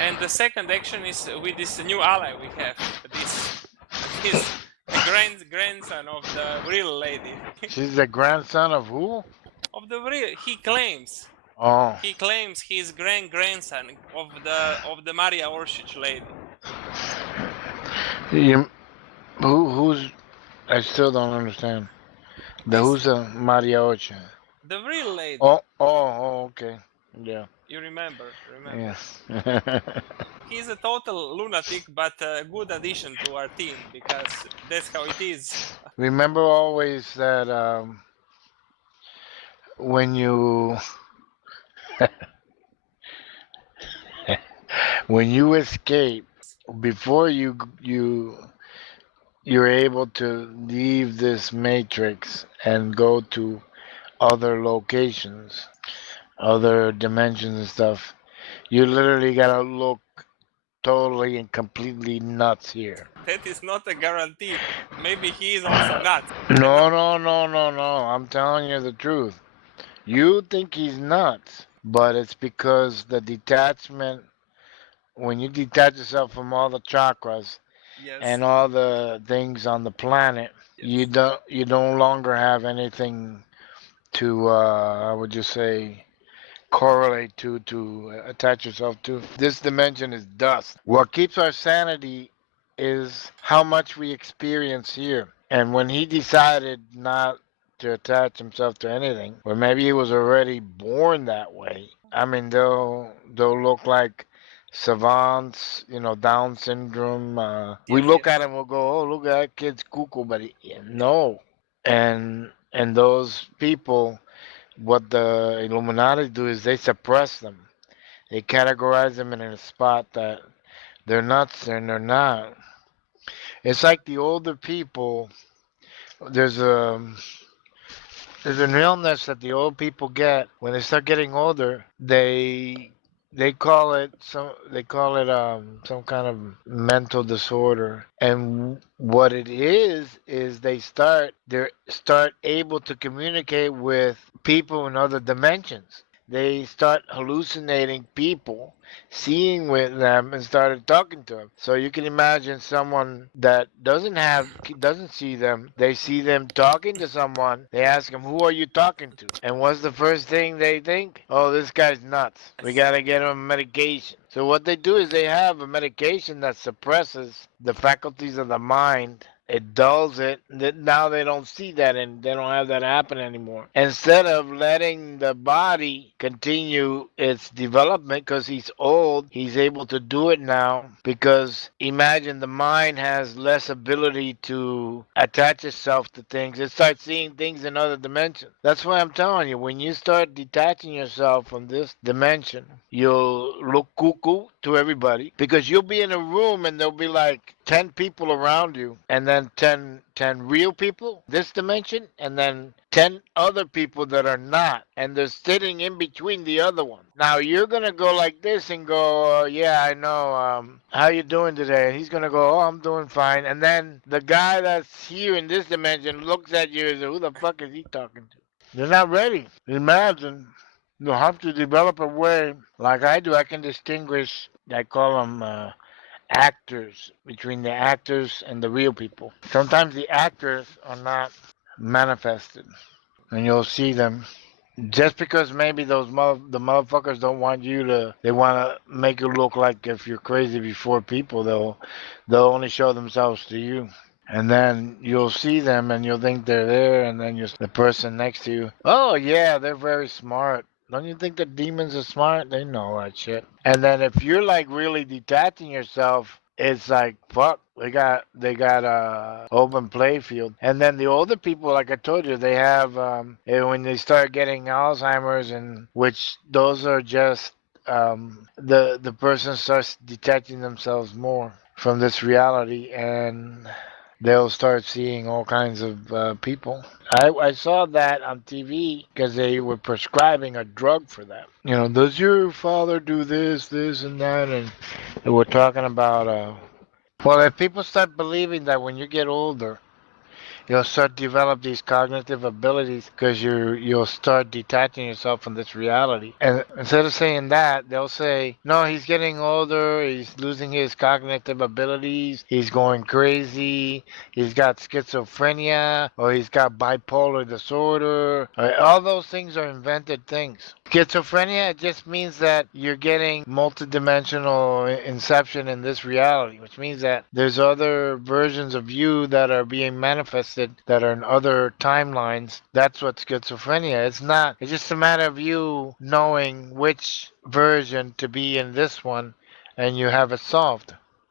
And the second action is with this new ally we have. This grandson of the real lady. She's the grandson of who? Of the real, Oh, he claims he's grandson of the Maria Orsic lady. you, who's? I still don't understand. The This who's the Maria Ocha? the real lady. Oh, okay. Yeah. You remember. Yes. He's a total lunatic, but a good addition to our team because that's how it is. Remember always that when you when you escape before you're able to leave this matrix and go to other locations, other dimensions and stuff. You literally gotta look totally and completely nuts here. That is not a guarantee. Maybe he is also nuts. And No, no, no, no, no. I'm telling you the truth. You think he's nuts, but it's because the detachment, when you detach yourself from all the chakras yes, and all the things on the planet, yes, you no longer have anything to I would just say correlate to attach yourself to. This dimension is dust. What keeps our sanity is how much we experience here. And when he decided not to attach himself to anything, or maybe he was already born that way. I mean, they'll look like savants, Down syndrome. We yes, look yes. at him, we'll go, "Oh, look at that kid's cuckoo," but no. And those people, what the Illuminati do is they suppress them. They categorize them in a spot that they're nuts and they're not. It's like the older people. There's a there's an illness that the old people get when they start getting older. They call it some kind of mental disorder, and what it is they start able to communicate with people in other dimensions. They start hallucinating people, seeing with them, and started talking to them. So you can imagine someone that doesn't see them. They see them talking to someone. They ask them, "Who are you talking to?" And what's the first thing they think? "Oh, this guy's nuts. We gotta get him medication." So what they do is they have a medication that suppresses the faculties of the mind. It dulls it. Now they don't see that and they don't have that happen anymore. Instead of letting the body continue its development because he's old, he's able to do it now because imagine the mind has less ability to attach itself to things. It starts seeing things in other dimensions. That's why I'm telling you, when you start detaching yourself from this dimension, you'll look cuckoo to everybody because you'll be in a room and there'll be like 10 people around you and then ten real people this dimension and then 10 other people that are not and they're sitting in between the other one. Now you're gonna go like this and go, yeah, I know, how you doing today? And he's gonna go, oh, I'm doing fine. And then the guy that's here in this dimension looks at you and says, who the fuck is he talking to? They're not ready. Imagine. You'll have to develop a way, like I do. I can distinguish, I call them actors, between the actors and the real people. Sometimes the actors are not manifested, and you'll see them. Just because maybe the motherfuckers don't want you to, they want to make you look like if you're crazy before people, they'll only show themselves to you. And then you'll see them and you'll think they're there, and then the person next to you, oh yeah, they're very smart. Don't you think the demons are smart? They know that shit. And then if you're like really detaching yourself, it's like fuck. They got a open play field. And then the older people, like I told you, they have when they start getting Alzheimer's, and which those are just the person starts detaching themselves more from this reality, and they'll start seeing all kinds of people. I saw that on TV because they were prescribing a drug for that. Does your father do this, and that? And they were talking about, well, if people start believing that when you get older, You'll start to develop these cognitive abilities because you'll start detaching yourself from this reality. And instead of saying that, they'll say, no, he's getting older, he's losing his cognitive abilities, he's going crazy, he's got schizophrenia, or he's got bipolar disorder. All those things are invented things. Schizophrenia just means that you're getting multidimensional inception in this reality, which means that there's other versions of you that are being manifested that are in other timelines. That's what schizophrenia is. It's not, it's just a matter of you knowing which version to be in this one, and you have it solved.